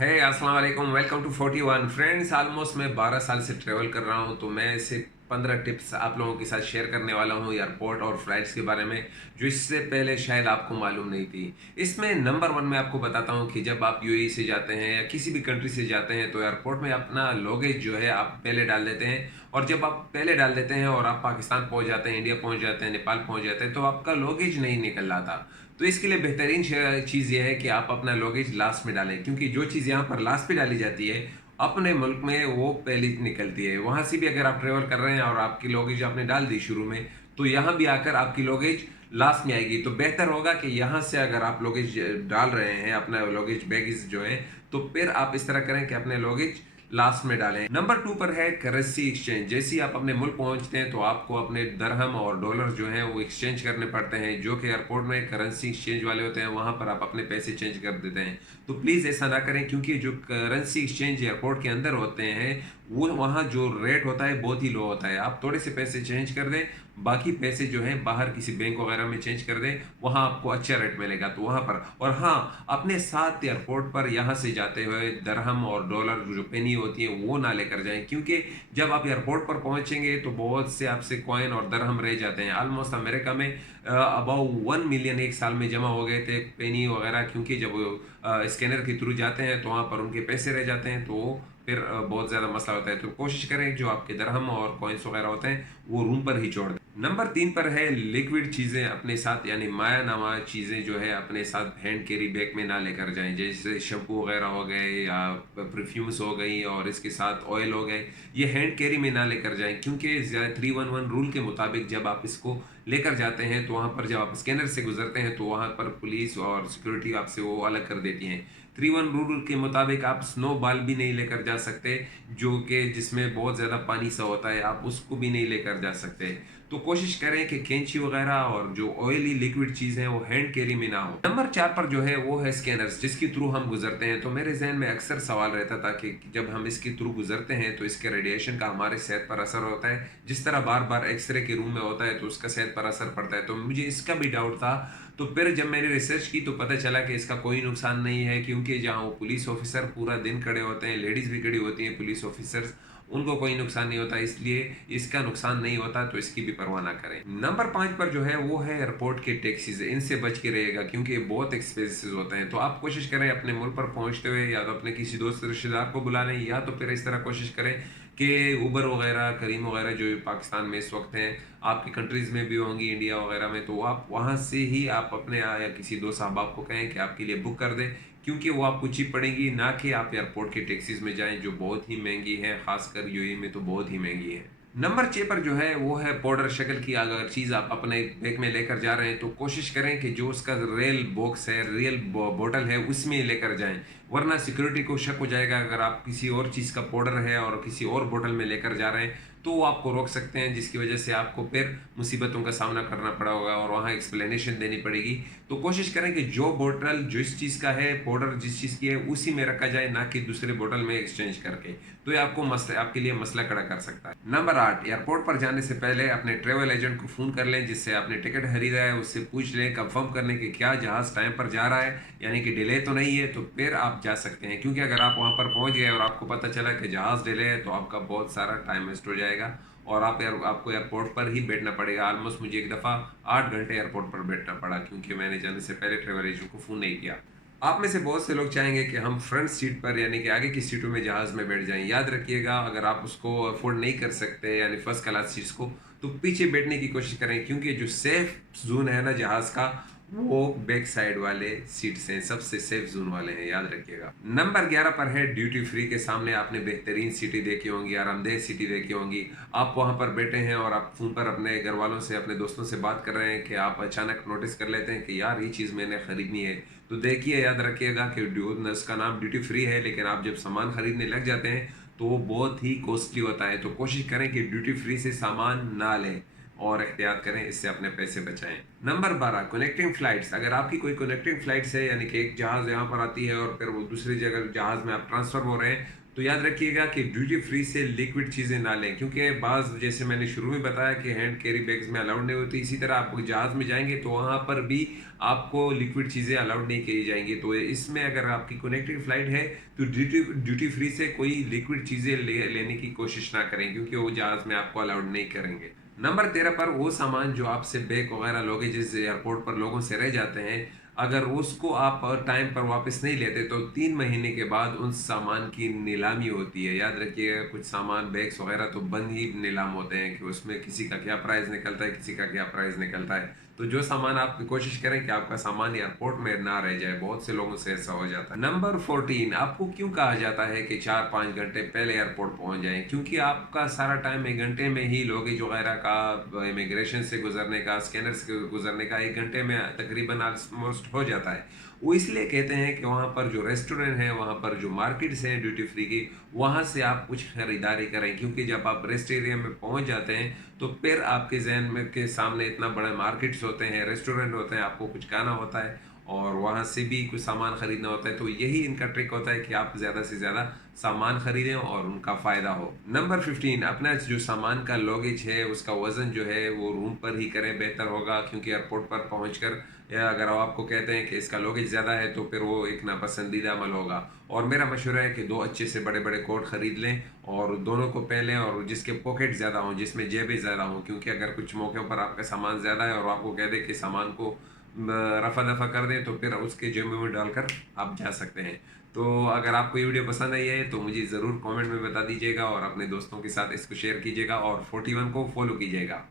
है अस्सलाम वालेकुम, वेलकम टू 41 फ्रेंड्स। ऑलमोस्ट मैं 12 साल से ट्रैवल कर रहा हूं, तो मैं ऐसे 15 टिप्स आप लोगों के साथ शेयर करने वाला हूं एयरपोर्ट और फ्लाइट्स के बारे में, जो इससे पहले शायद आपको मालूम नहीं थी। इसमें नंबर वन मैं आपको बताता हूं कि जब आप यूएई से जाते हैं या किसी भी कंट्री से जाते हैं तो एयरपोर्ट में अपना लगेज जो है आप पहले डाल देते हैं। और जब आप पहले डाल देते हैं और आप पाकिस्तान पहुंच जाते हैं, इंडिया पहुंच जाते हैं, नेपाल पहुंच जाते हैं, तो आपका लगेज नहीं निकल रहा था। तो इसके लिए बेहतरीन चीज़ ये है कि आप अपना लगेज लास्ट में डालें, क्योंकि जो चीज़ यहाँ पर लास्ट पे डाली जाती है अपने मुल्क में वो पहले निकलती है। वहाँ से भी अगर आप ट्रेवल कर रहे हैं और आपकी लगेज आपने डाल दी शुरू में, तो यहाँ भी आकर आपकी लगेज लास्ट में आएगी। तो बेहतर होगा कि यहाँ से अगर आप लगेज डाल रहे हैं, अपना लगेज बैगेज जो है, तो फिर आप इस तरह करें कि अपने लगेज लास्ट में डालें। नंबर टू पर है करेंसी एक्सचेंज। जैसे ही आप अपने मुल्क पहुंचते हैं तो आपको अपने दरहम और डॉलर जो हैं वो एक्सचेंज करने पड़ते हैं, जो कि एयरपोर्ट में करेंसी एक्सचेंज वाले होते हैं, वहां पर आप अपने पैसे चेंज कर देते हैं। तो प्लीज़ ऐसा ना करें, क्योंकि जो करेंसी एक्सचेंज एयरपोर्ट के अंदर होते हैं वो वहाँ जो रेट होता है बहुत ही लो होता है। आप थोड़े से पैसे चेंज कर दें, बाकी पैसे जो हैं बाहर किसी बैंक वगैरह में चेंज कर दें, वहाँ आपको अच्छा रेट मिलेगा। तो वहाँ पर, और हाँ, अपने साथ एयरपोर्ट पर यहाँ से जाते हुए दरहम और डॉलर जो पेनी होती है वो ना लेकर जाएं, क्योंकि जब आप एयरपोर्ट पर पहुँचेंगे तो बहुत से आपसे कॉइन और दरहम रह जाते हैं। ऑलमोस्ट अमेरिका में अबाउट 1 मिलियन एक साल में जमा हो गए थे पेनी वगैरह, क्योंकि जब स्कैनर के थ्रू जाते हैं तो वहाँ पर उनके पैसे रह जाते हैं, तो फिर बहुत ज़्यादा मसला होता है। तो कोशिश करें जो आपके दरहम और कॉइन्स वगैरह होते हैं वो रूम पर ही छोड़ दें। नंबर तीन पर है लिक्विड चीज़ें अपने साथ, यानी माया नामा चीज़ें जो है अपने साथ हैंड कैरी बैग में ना लेकर जाएं। जैसे शैम्पू वगैरह हो गए या परफ्यूम्स हो गई और इसके साथ ऑयल हो गए, ये हैंड कैरी में ना लेकर जाएं, क्योंकि 311 रूल के मुताबिक जब आप इसको लेकर जाते हैं तो वहाँ पर जब आप स्कैनर से गुजरते हैं तो वहाँ पर पुलिस और सिक्योरिटी आपसे वो अलग कर देती हैं। 3-1 रूल के मुताबिक आप स्नो बॉल भी नहीं लेकर जा सकते, जो कि जिसमें बहुत ज़्यादा पानी सा होता है, आप उसको भी नहीं लेकर जा सकते। तो कोशिश करें कि कैंची वगैरह और जो ऑयली लिक्विड चीज़ है वो हैंड कैरी में ना हो। नंबर चार पर जो है वो है स्कैनर्स, जिसके थ्रू हम गुजरते हैं। तो मेरे जहन में अक्सर सवाल रहता था कि जब हम इसके थ्रू गुजरते हैं तो इसके रेडिएशन का हमारे सेहत पर असर होता है, जिस तरह बार बार एक्सरे के रूम में होता है तो उसका सेहत पर असर पड़ता है। तो मुझे इसका भी डाउट था। तो फिर जब मैंने रिसर्च की तो पता चला कि इसका कोई नुकसान नहीं है, क्योंकि जहाँ वो पुलिस ऑफिसर पूरा दिन खड़े होते हैं, लेडीज़ भी खड़ी होती हैं पुलिस ऑफिसर्स, उनको कोई नुकसान नहीं होता, इसलिए इसका नुकसान नहीं होता, तो इसकी भी परवाह ना करें। नंबर 5 पर जो है वो है एयरपोर्ट के टैक्सीज। इनसे बच के रहेगा, क्योंकि ये बहुत एक्सपेंसिव होते हैं। तो आप कोशिश करें अपने मुल्क पर पहुंचते हुए या तो अपने किसी दोस्त रिश्तेदार को बुला लें, या तो फिर इस तरह कोशिश करें कि उबर वगैरह, करीम वगैरह जो पाकिस्तान में इस वक्त हैं, आपकी कंट्रीज़ में भी होंगी इंडिया वगैरह में, तो आप वहाँ से ही आप अपने या किसी दोस्त अहबाब को कहें कि आपके लिए बुक कर दें, क्योंकि वो आपको चीप पड़ेगी, ना कि आप एयरपोर्ट की टैक्सीज में जाएं जो बहुत ही महंगी हैं, खासकर यूएई में तो बहुत ही महंगी है। नंबर 6 पर जो है वो है पाउडर शक्ल की अगर चीज़ आप अपने बैग में लेकर जा रहे हैं तो कोशिश करें कि जो उसका रियल बॉक्स है, रियल बोतल है, उसमें लेकर जाएं, वरना सिक्योरिटी को शक हो जाएगा अगर आप किसी और चीज़ का पाउडर है और किसी और बोतल में लेकर जा रहे हैं, तो वो आपको रोक सकते हैं, जिसकी वजह से आपको फिर मुसीबतों का सामना करना पड़ा होगा और वहाँ एक्सप्लेनेशन देनी पड़ेगी। तो कोशिश करें कि जो बोतल जिस चीज़ का है, पाउडर जिस चीज़ की है, उसी में रखा जाए, ना कि दूसरे बोतल में एक्सचेंज करके। तो ये आपको मसला, आपके लिए मसला खड़ा कर सकता है। नंबर 8, एयरपोर्ट पर जाने से पहले अपने ट्रेवल एजेंट को फ़ोन कर लें, जिससे आपने टिकट खरीदा है उससे पूछ लें, कंफर्म करने के क्या जहाज़ टाइम पर जा रहा है, यानी कि डिले तो नहीं है, तो फिर आप जा सकते हैं। क्योंकि अगर आप वहाँ पर पहुँच गए और आपको पता चला कि जहाज़ डिले है, तो आपका बहुत सारा टाइम वेस्ट हो जाएगा और आपको एयरपोर्ट पर ही बैठना पड़ेगा। ऑलमोस्ट मुझे एक दफ़ा 8 घंटे एयरपोर्ट पर बैठना पड़ा, क्योंकि मैंने जाने से पहले ट्रेवल एजेंट को फ़ोन नहीं किया। आप में से बहुत से लोग चाहेंगे कि हम फ्रंट सीट पर, यानी कि आगे की सीटों में जहाज़ में बैठ जाएं। याद रखिएगा, अगर आप उसको अफोर्ड नहीं कर सकते, यानी फर्स्ट क्लास सीट्स को, तो पीछे बैठने की कोशिश करें, क्योंकि जो सेफ जोन है ना जहाज़ का, वो बैक साइड वाले सीट्स हैं, सबसे सेफ जोन वाले हैं, याद रखिएगा। नंबर 11 पर है ड्यूटी फ्री के सामने आपने बेहतरीन सिटी देखी होंगी, आरामदेह सिटी देखी होंगी। आप वहां पर बैठे हैं और आप फोन पर अपने घर वालों से, अपने दोस्तों से बात कर रहे हैं कि आप अचानक नोटिस कर लेते हैं कि यार ये चीज़ मैंने खरीदनी है। तो देखिए, याद रखिएगा कि उसका नाम ड्यूटी फ्री है, लेकिन आप जब सामान खरीदने लग जाते हैं तो वो बहुत ही कॉस्टली होता है। तो कोशिश करें कि ड्यूटी फ्री से सामान ना लें और एहतियात करें, इससे अपने पैसे बचाएं। Number 12, connecting flights. अगर आपकी कोई कनेक्टिंग फ्लाइट्स है, यानी कि एक जहाज़ यहाँ पर आती है और फिर वो दूसरी जगह जहाज़ में आप ट्रांसफ़र हो रहे हैं, तो याद रखिएगा कि ड्यूटी फ्री से लिक्विड चीज़ें ना लें, क्योंकि बाज़ जैसे मैंने शुरू में बताया कि हैंड कैरी बैग्स में अलाउड नहीं होती, इसी तरह आप जहाज़ में जाएँगे तो वहाँ पर भी आपको लिक्विड चीज़ें अलाउड नहीं की जाएँगी। तो इसमें अगर आपकी कनेक्टिंग फ़्लाइट है तो ड्यूटी ड्यूटी फ्री से कोई लिक्विड चीज़ें लेने की कोशिश ना करें, क्योंकि वो जहाज़ में आपको अलाउड नहीं करेंगे। नंबर 13 पर वो सामान जो आपसे बैग वगैरह लगेजेस एयरपोर्ट पर लोगों से रह जाते हैं, अगर उसको आप टाइम पर वापस नहीं लेते तो 3 महीने के बाद उन सामान की नीलामी होती है। याद रखिएगा कुछ सामान बैग्स वगैरह तो बंद ही नीलाम होते हैं कि उसमें किसी का क्या प्राइस निकलता है, किसी का क्या प्राइस निकलता है। तो जो सामान आप कोशिश करें कि आपका सामान एयरपोर्ट में ना रह जाए, बहुत से लोगों से ऐसा हो जाता है। नंबर 14, आपको क्यों कहा जाता है कि 4-5 घंटे पहले एयरपोर्ट पहुंच जाएं? क्योंकि आपका सारा टाइम 1 घंटे में ही लगेज वगैरह का इमिग्रेशन से गुजरने का, स्कैनर से गुजरने का 1 घंटे में तकरीबन ऑलमोस्ट हो जाता है। वो इसलिए कहते हैं कि वहाँ पर जो रेस्टोरेंट हैं, वहाँ पर जो मार्केट्स हैं ड्यूटी फ्री की, वहाँ से आप कुछ खरीदारी करें, क्योंकि जब आप रेस्ट एरिया में पहुँच जाते हैं तो फिर आपके ज़हन में के सामने इतना बड़ा मार्केट्स होते हैं, रेस्टोरेंट होते हैं, आपको कुछ खाना होता है और वहाँ से भी कुछ सामान खरीदना होता है। तो यही इनका ट्रिक होता है कि आप ज़्यादा से ज़्यादा सामान खरीदें और उनका फ़ायदा हो। नंबर 15, अपना जो सामान का लगेज है उसका वज़न जो है वो रूम पर ही करें, बेहतर होगा, क्योंकि एयरपोर्ट पर पहुंचकर या अगर वो आपको कहते हैं कि इसका लगेज ज़्यादा है तो फिर वो एक नापसंदीदा अमल होगा। और मेरा मशवरा है कि 2 अच्छे से बड़े-बड़े कोट ख़रीद लें और दोनों को पहनें और जिसके पॉकेट ज़्यादा हों, जिसमें जेबें ज़्यादा हों, क्योंकि अगर कुछ मौक़ों पर आपका सामान ज़्यादा है और आपको कह दें कि सामान को रफ़ा-दफ़ा कर दें तो फिर उसके जेब में डालकर आप जा सकते हैं। तो अगर आपको ये वीडियो पसंद आई है तो मुझे ज़रूर कमेंट में बता दीजिएगा और अपने दोस्तों के साथ इसको शेयर कीजिएगा और 41 को फॉलो कीजिएगा।